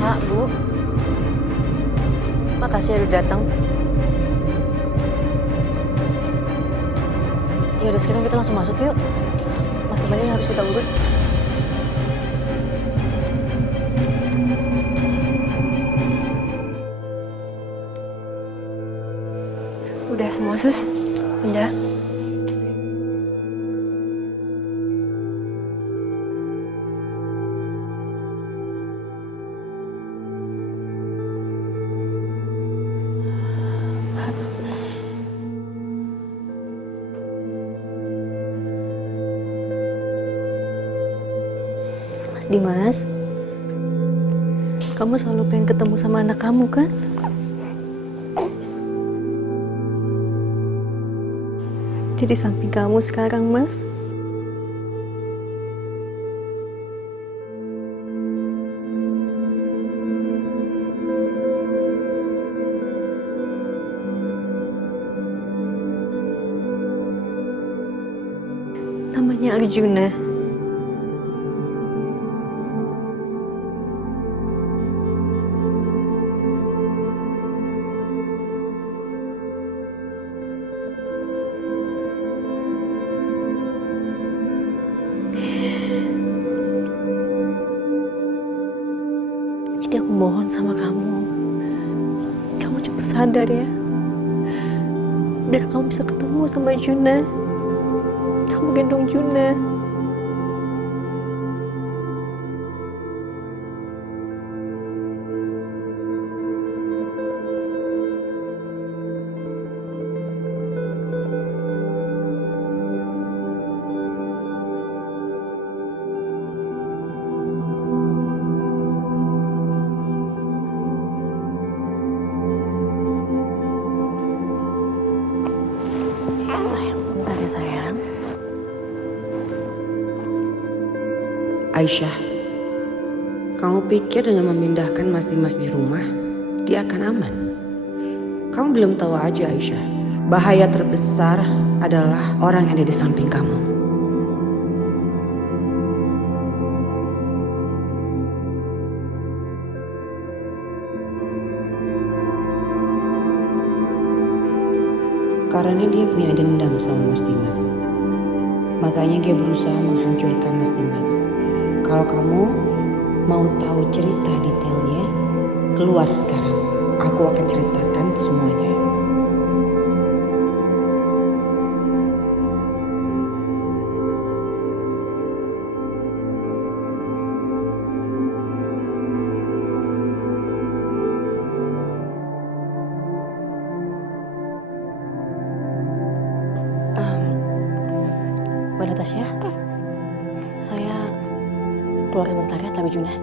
Pak, Bu. Makasih ya udah datang. Ya udah sekarang kita langsung masuk yuk. Masih banyak yang harus kita urus. Udah semua, Sus? Udah? Mas Dimas, kamu selalu pengen ketemu sama anak kamu kan? Jadi samping kamu sekarang, Mas. Namanya Arjuna. Jadi aku mohon sama kamu cepat sadar ya, biar kamu bisa ketemu sama Juna. Kamu gendong Juna. Ya sayang, bentar ya sayang. Aisyah, kamu pikir dengan memindahkan Mas Dimas di rumah, dia akan aman? Kamu belum tahu aja Aisyah, bahaya terbesar adalah orang yang ada di samping kamu. Karena dia punya dendam sama Mas Dimas. Makanya dia berusaha menghancurkan Mas Dimas. Kalau kamu mau tahu cerita detailnya, keluar sekarang. Aku akan ceritakan semuanya. ya Tasya. Saya keluar sebentar ya, Tabi Junah.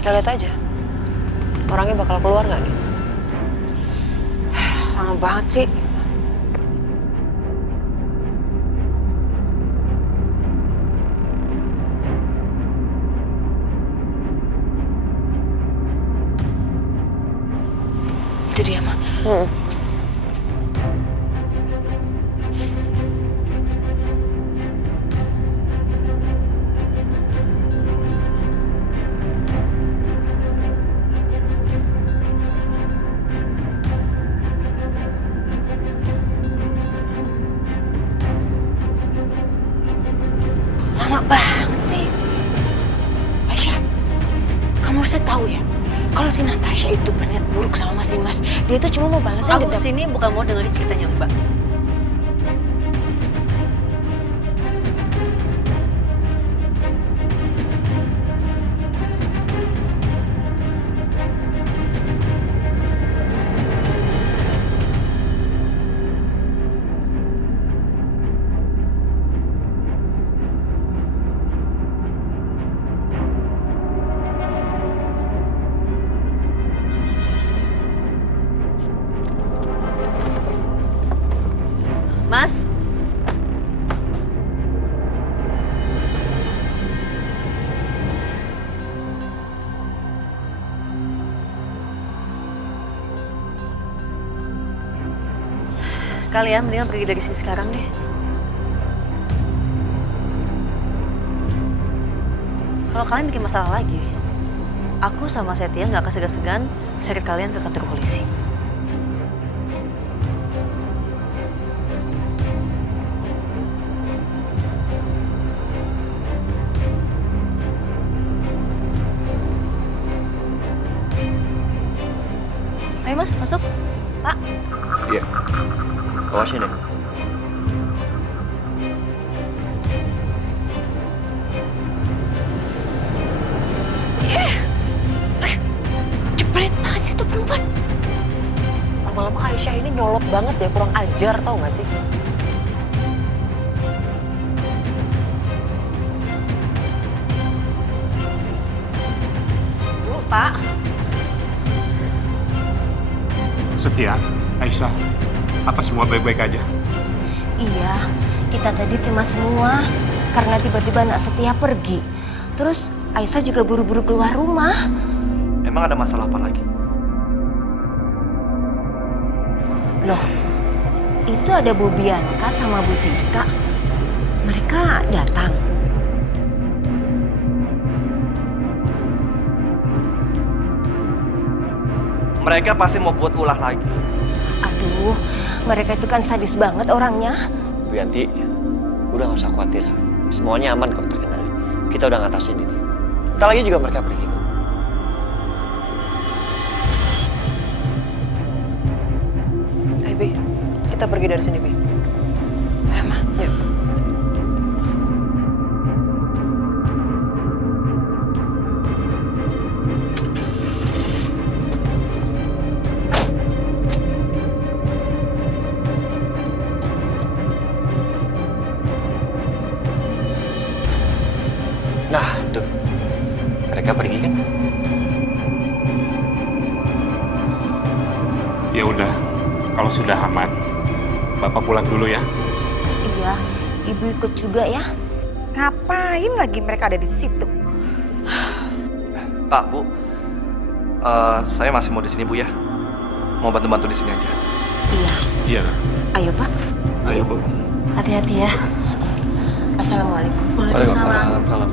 Kita lihat aja, orangnya bakal keluar nggak nih? Lama banget sih. Itu dia, Ma. Lama banget sih. Aisyah, kamu harusnya tahu ya, kalau si Natasha itu berniat buruk sama Mas Dimas. Dia tuh cuma mau balasin Aku dendam. kesini bukan mau dengerin ceritanya Mbak. Mas? Kalian mendingan pergi dari sini sekarang deh. Kalau kalian bikin masalah lagi, aku sama Setia nggak akan segan-segan seret kalian ke kantor polisi. Ayo Mas, masuk. Pak. Iya. Awasin deh. Jebelin banget sih tuh perempuan. Lama-lama Aisyah ini nyolot banget ya, kurang ajar tau gak sih? Bu, Pak. Setia, Aisyah, apa semua baik-baik aja? Iya, kita tadi cemas semua karena tiba-tiba Nak Setia pergi. Terus Aisyah juga buru-buru keluar rumah. Emang ada masalah apa lagi? Loh, itu ada Bu Bianca sama Bu Siska. Mereka datang. Mereka pasti mau buat ulah lagi. Aduh, mereka itu kan sadis banget orangnya. Bu Yanti, udah gak usah khawatir. Semuanya aman kok terkendali. Kita udah ngatasin ini. Ntar lagi juga mereka pergi kok. Bi, kita pergi dari sini, Bi. Emang? Yuk. Nah, tuh. Mereka pergi kan? Ya udah, kalau sudah aman, Bapak pulang dulu ya. ibu ikut juga ya. Ngapain lagi mereka ada di situ? Pak, Bu, saya masih mau di sini Bu ya. Mau bantu-bantu di sini aja. Iya. Iya. Ayo Pak. Ayo, Bu. Hati-hati ya. Assalamualaikum. Waalaikumsalam. Salam.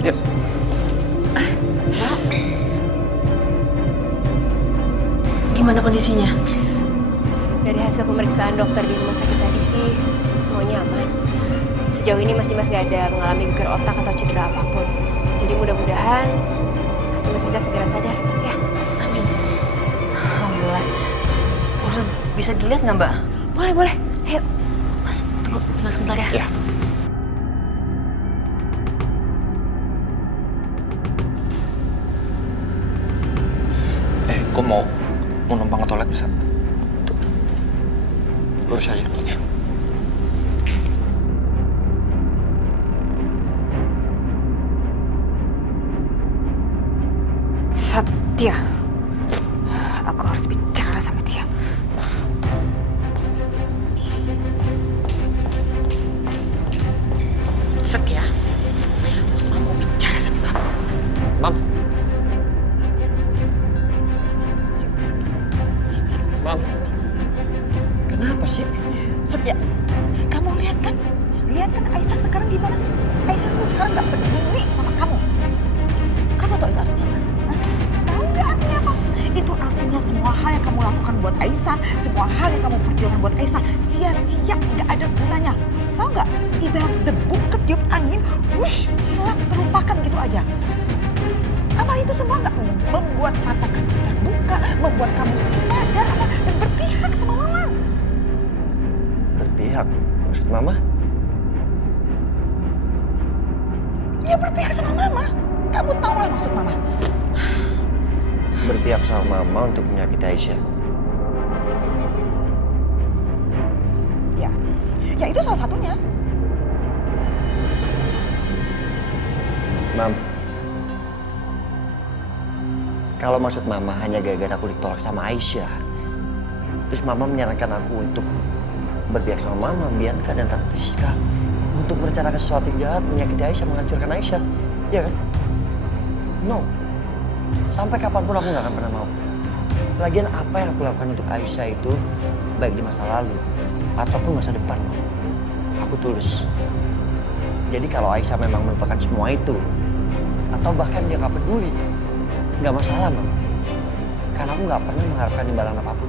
Yes. Gimana kondisinya? Dari hasil pemeriksaan dokter di rumah sakit tadi sih semuanya aman. Sejauh ini Mas Dimas gak ada mengalami gegar otak atau cedera apapun. Jadi mudah-mudahan Mas Dimas bisa segera sadar ya. Amin. Alhamdulillah. Udah bisa dilihat nggak Mbak? Boleh, boleh. Ayo. Mas, tunggu sebentar ya. Ya. Gue mau numpang ke toilet bisa? Tuh. Lurus aja. Ya. Satya, aku harus bicara sama dia. Satya, Mama mau bicara sama kamu. Mam. Mam. Kenapa sih? Satya, kamu lihat kan? Lihat kan Aisyah sekarang gimana? Aisyah tuh sekarang nggak peduli sama kamu. Kamu tahu itu artinya apa? Hah? Tahu nggak artinya apa? Itu artinya semua hal yang kamu lakukan buat Aisyah, semua hal yang kamu perjuangkan buat Aisyah, sia-sia, nggak ada gunanya. Tahu nggak? Ibarat debu ketiup angin, wush, hilang, terlupakan gitu aja. Apa itu semua nggak membuat mata kamu terbuka, membuat kamu sadar apa dan berpihak sama Mama? Berpihak? Maksud Mama? Ya berpihak sama Mama. Kamu tahu lah maksud Mama. Berpihak sama Mama untuk menyakiti Aisyah. Ya itu salah satunya. Mam, kalau maksud Mama hanya gara-gara aku ditolak sama Aisyah, terus Mama menyarankan aku untuk berpihak sama Mama, Bianca dan Tante Siska untuk merencanakan sesuatu yang jahat, menyakiti Aisyah, menghancurkan Aisyah, ya kan? No, sampai kapanpun aku nggak akan pernah mau. Lagian apa yang aku lakukan untuk Aisyah itu baik di masa lalu ataupun masa depan, Mam. Aku tulus. Jadi kalau Aisyah memang melupakan semua itu, atau bahkan dia nggak peduli, nggak masalah, Mam. Karena aku nggak pernah mengharapkan imbalan apapun.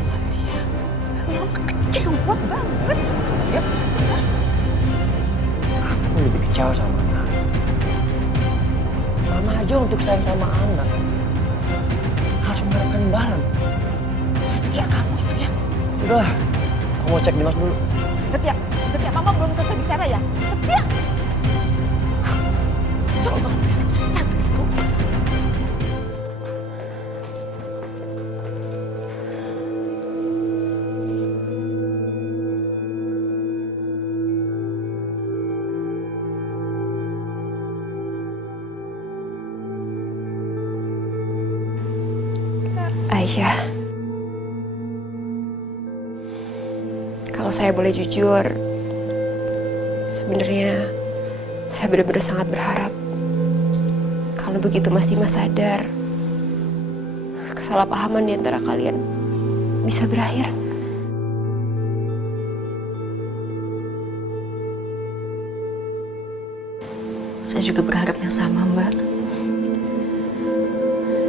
Satya, Mama kecewa banget sama kamu ya. Aku lebih kecewa sama Mama. Mama aja untuk sayang sama anak harus mengharapkan imbalan. Satya kamu itu ya. Udah, aku mau cek Dimas dulu. Satya, Mama belum selesai bicara ya. Satya. Susah banget, susah dikasih tahu. Aisyah, kalau saya boleh jujur, sebenarnya saya benar-benar sangat berharap kalau begitu Mas Dimas sadar, kesalahpahaman di antara kalian bisa berakhir. Saya juga berharap yang sama, Mbak.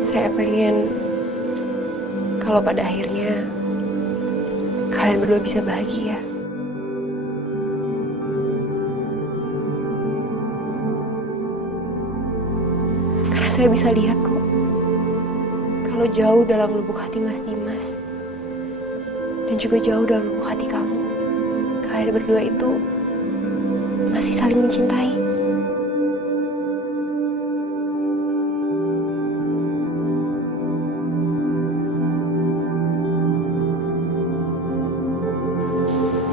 Saya pengen kalau pada akhirnya kalian berdua bisa bahagia. Karena saya bisa lihat kok, kalau jauh dalam lubuk hati Mas Dimas dan juga jauh dalam lubuk hati kamu, kalian berdua itu masih saling mencintai.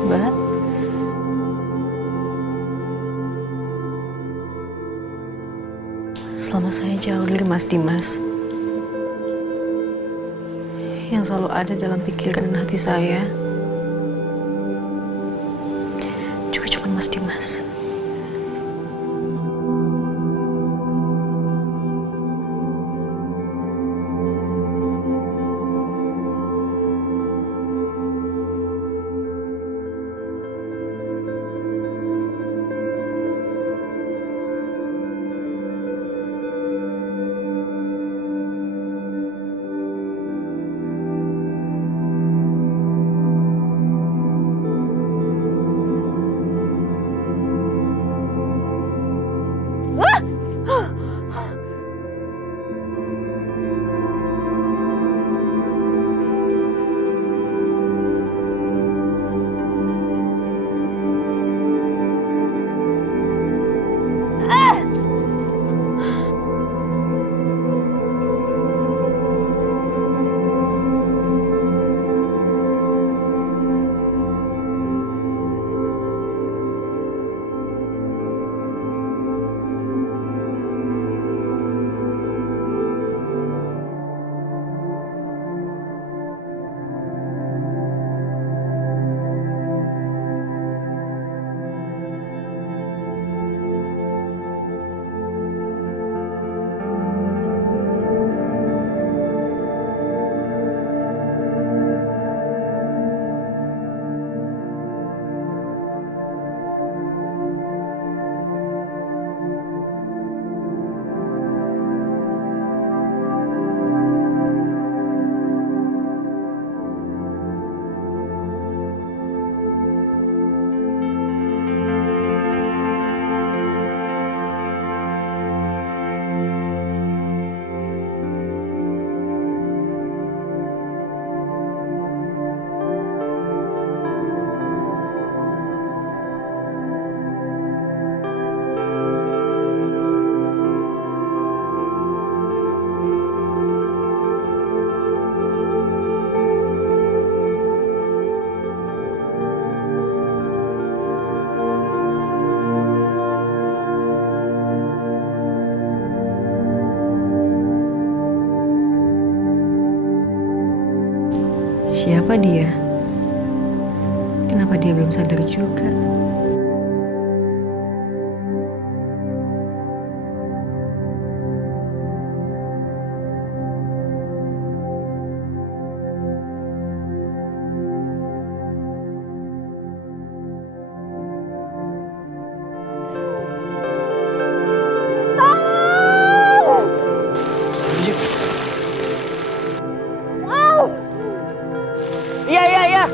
Mbak, Selama saya jauh dari Mas Dimas, yang selalu ada dalam pikiran dan hati saya juga cuma Mas Dimas. Siapa dia? Kenapa dia belum sadar juga? Iya.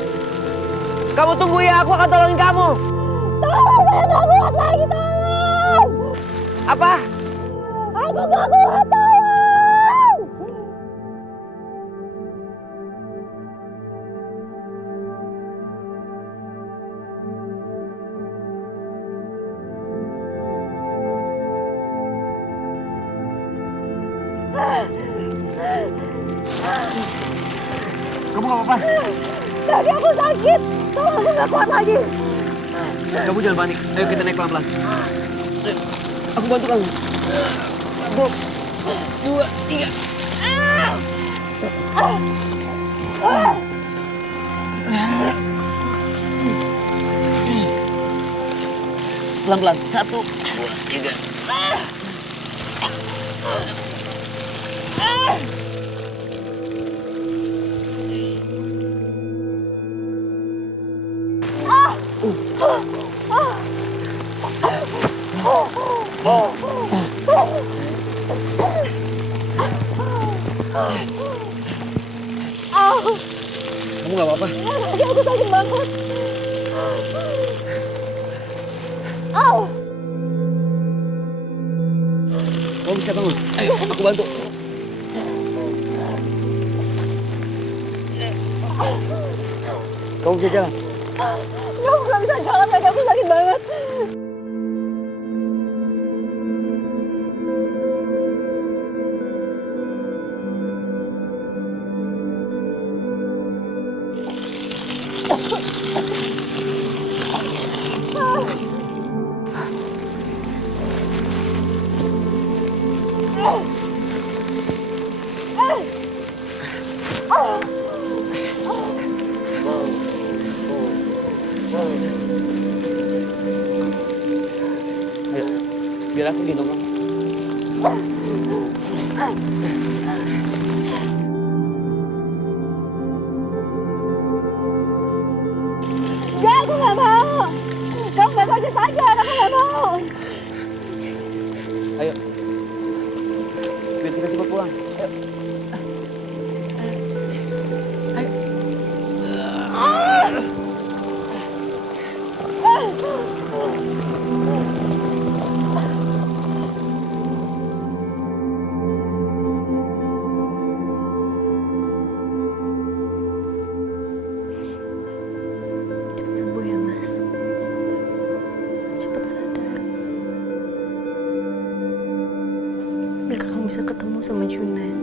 Kamu tunggu ya, aku akan tolongin kamu. Tolong, saya tak kuat lagi, tolong! Apa? Aku gak kuat, tolong! Kamu gak apa-apa? Kaki aku sakit, tolong, aku gak kuat lagi. Kamu jangan panik. Ayo kita naik pelan-pelan. Aku bantu kamu. 1, 2, 3. Pelan-pelan. 1, 2, 3. Kamu gak apa-apa? Kaki aku sakit banget. Kamu bisa bangun? Ayo, aku bantu. Kamu bisa jalan? Aku gak bisa jalan, kaki aku sakit banget. biar aku gendong kamu. Enggak, aku nggak mau. Kamu baik aja saja, aku nggak mau. Ayo. Biar kita cepat pulang. Ayo. Cepat sembuh ya, Mas. Cepat sadar. Biar kamu bisa ketemu sama Junaid.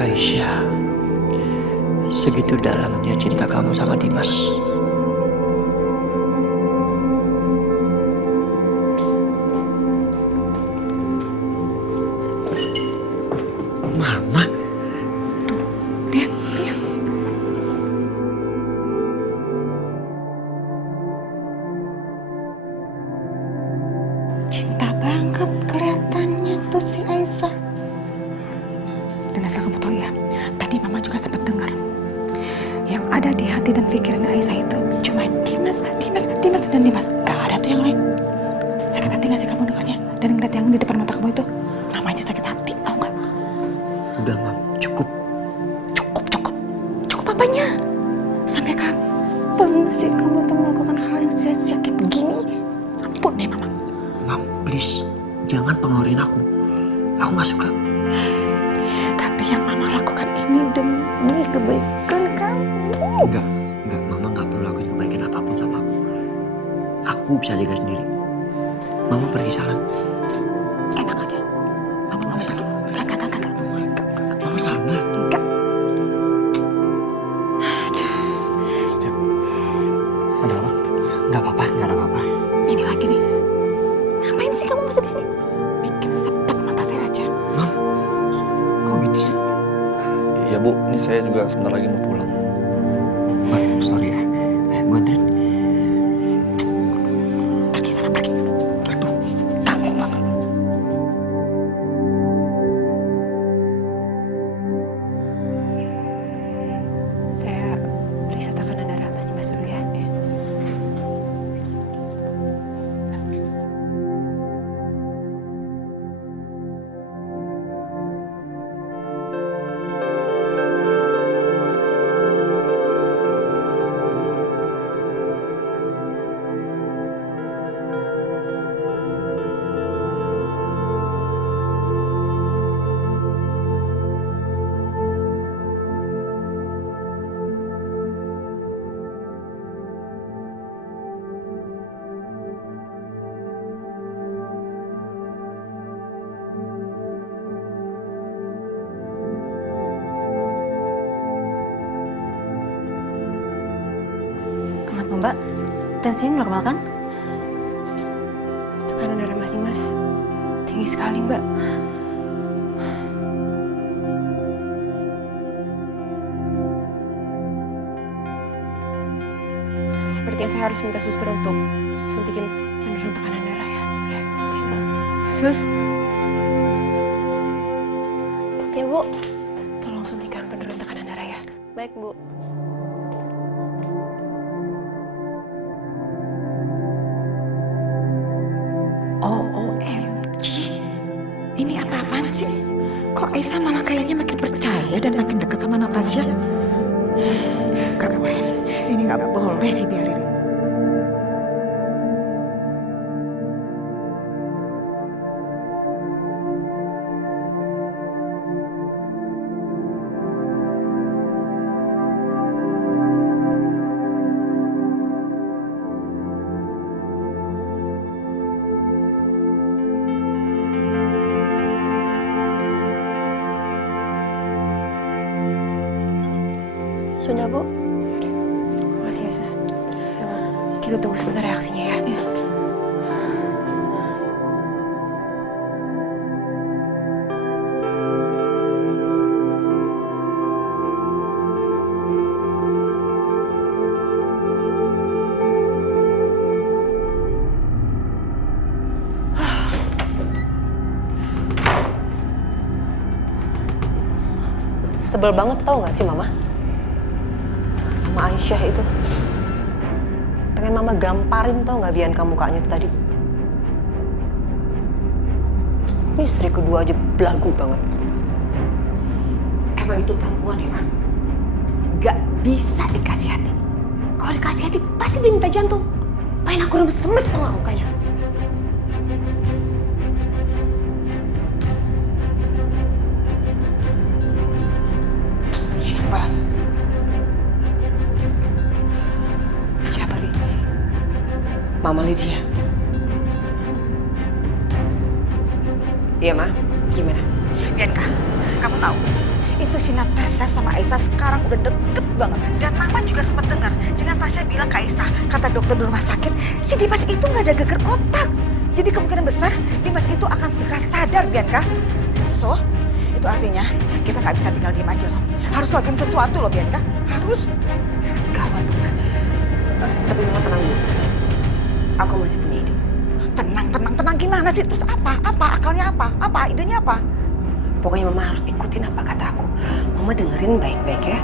Aisyah, segitu dalamnya cinta kamu sama Dimas. Mama, Lihat. Cinta banget kelihatannya tuh si Aisyah. Dan asal kamu tahu ya, tadi Mama juga sempat dengar. Yang ada di hati dan pikiran Aisyah itu cuma Dimas, dan Dimas. Gak ada tuh yang lain. Sakit hati gak sih kamu dengarnya? Dan ngeliat yang di depan mata kamu itu, Mama aja sakit hati, tau gak? Udah, Mam, cukup. Cukup apanya? Sampai kapan sih kamu tuh melakukan hal yang sia-sia kayak begini? Ampun deh, Mama. Mam, please, jangan pengaruhin aku. Aku gak suka. Tapi yang Mama lakukan ini demi kebaikan kamu. Enggak, Mama gak perlu lakuin kebaikan apapun sama aku. Aku bisa jaga sendiri. Mama pergi sana. Enak aja. Mama nggak bisa. Kagak. Mama sana. Enggak. Setia, ada apa? Gak ada apa-apa. Ini lagi nih. Ngapain sih kamu masih di sini? Bikin sepet mata saya aja. Mam, kok gitu sih? Iya Bu, ini saya juga sebentar lagi mau pulang. Sorry ya. Gue anterin. Pergi sana, pergi. Aduh, kamu Mama. Saya periksa tekanan darah Mas Dimas dulu ya. Kenapa, Mbak? Tensinya normal kan? Tekanan darah Mas Dimas tinggi sekali, Mbak. Sepertinya saya harus minta suster untuk suntikin penurun tekanan darah ya. Sus, Ya, Bu. tolong suntikan penurun tekanan darah ya. Baik, Bu. OMG. Ini apa-apaan sih? Kok Aisyah malah kayaknya makin percaya dan makin dekat sama Natasha? Gak boleh. Ini gak boleh dibiarin. Sudah, Bu. Makasih ya, Sus. Kita tunggu sebentar reaksinya ya. Iya. Sebel banget tau gak sih Mama? Sama Aisyah itu. Pengen Mama gamparin tau gak Bianca mukanya itu tadi. Istri kedua aja belagu banget. Emang itu perempuan ya, Ma? Gak bisa dikasih hati. Kalau dikasih hati pasti dia minta jantung. Main aku remes-remes tau gak mukanya. Siapa lagi? Siapa lagi? Mama Lydia. Iya, Ma. Gimana? Bianca, kamu tahu, itu si Natasha sama Aisyah sekarang udah deket banget. Dan Mama juga sempat dengar, si Natasha bilang ke Aisyah, kata dokter di rumah sakit, si Dimas itu nggak ada geger otak. Jadi kemungkinan besar Dimas itu akan segera sadar, Bianca. So, itu artinya kita nggak bisa tinggal diem aja loh. Harus lakuin sesuatu loh, Bianca. Harus. Gawat tuh, Ma. Tapi Mama tenang dulu. Aku masih punya ide. Tenang gimana sih? Terus apa? Akalnya apa? Idenya apa? Pokoknya Mama harus ikutin apa kata aku. Mama dengerin baik-baik ya.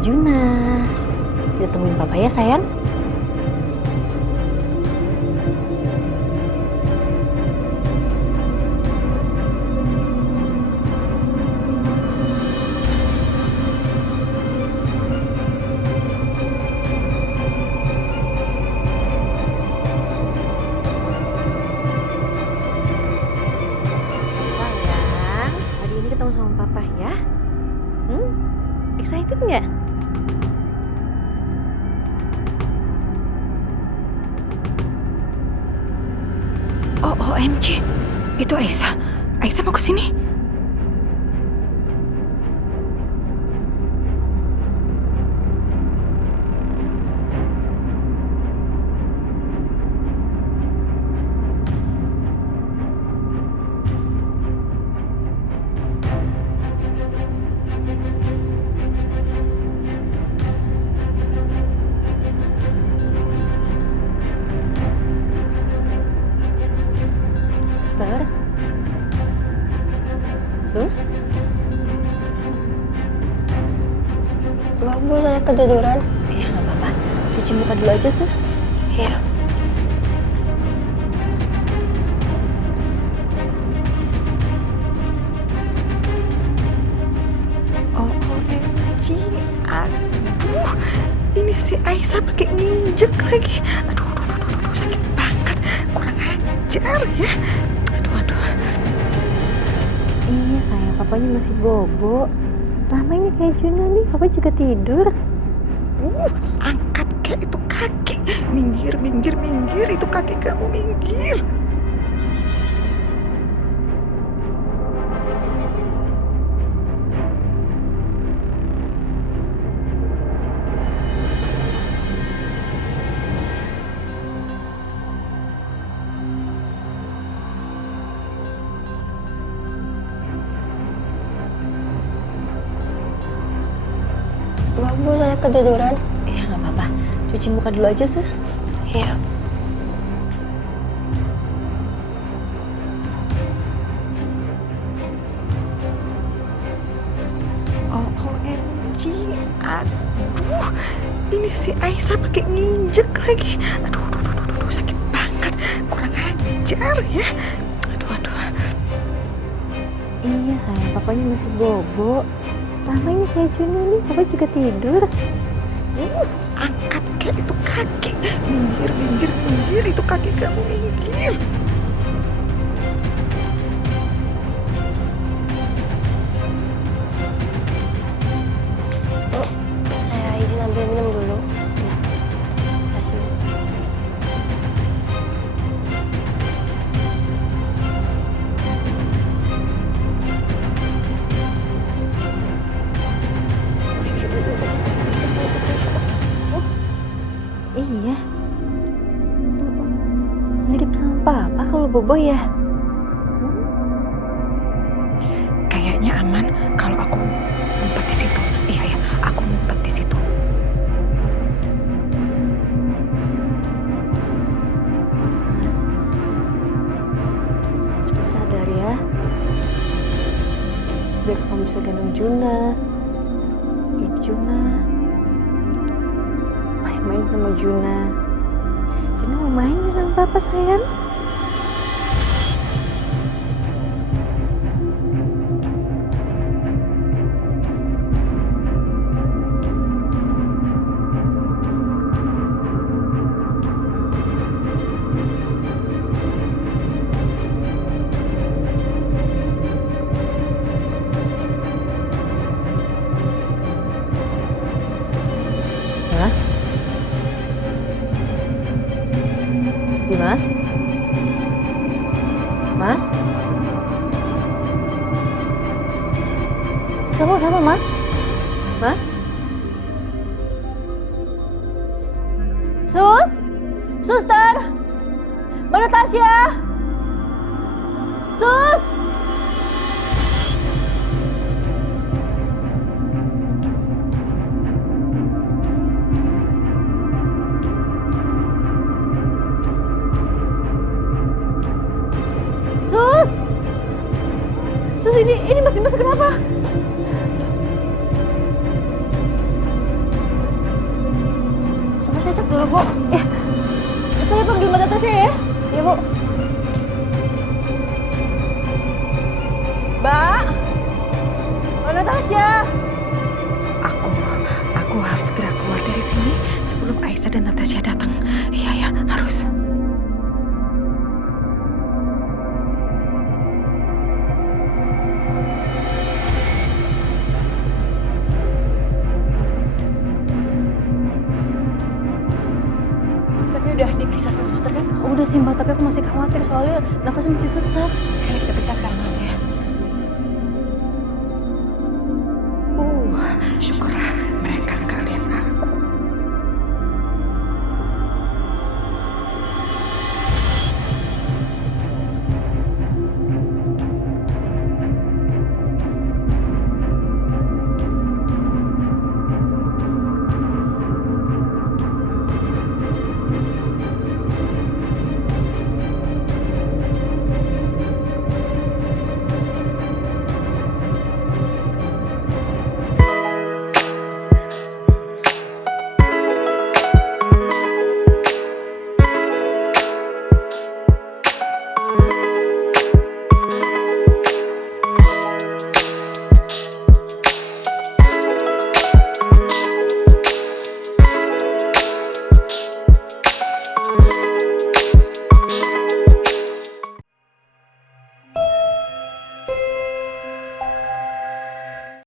Arjuna, kita temuin papa ya sayang. papa ya. Excited nggak? Oh, OMG. Itu Aisyah. Aisyah mau ke sini. Suster? Sus? Maaf Bu, saya ketiduran. Iya, nggak apa-apa. Cuci muka dulu aja, Sus. Iya. OMG. Aduh, ini si Aisyah pakai nginjek lagi. Aduh, sakit banget. Kurang ajar ya. Aduh. Iya sayang, papanya masih bobo. Selama ini kayak Juna nih, papa juga tidur. Angkat kayak itu kaki. Minggir. Itu kaki kamu minggir. Maaf Bu, saya ketiduran. Iya, nggak apa-apa. Cuci muka dulu aja, Sus. Iya. OMG. Aduh, ini si Aisyah pakai nginjek lagi. Aduh, sakit banget. Kurang ajar ya. Aduh. Iya sayang, papanya masih bobo. Selama ini kayak Juna nih, papa juga tidur. Angkat kayak itu kaki. Minggir. Itu kaki kamu minggir. Oh, saya izin ambil minum dulu. Ya. Kasih. Iya. Mirip sama papa kalau bobo ya. Kayaknya aman kalau aku ngumpet di situ. Iya, aku ngumpet di situ. Mas, cepat sadar ya. Biar kamu bisa gendong Juna. Juna. Main sama Juna. Juna mau main ya sama papa sayang? Mas? Mas? Mas? Sama Mas? Mas? Sus? Suster? Mbak Natasha? Sus? Sus, ini Mas Dimas kenapa? Coba saya cek dulu, Bu. Ya, saya panggil Mbak Natasha ya. Ya, Bu. Mbak Natasha. Aku harus segera keluar dari sini sebelum Aisyah dan Natasha datang. Iya, harus. udah diperiksa sama suster kan? Udah sih Mbak, tapi aku masih khawatir soalnya nafasnya masih sesak.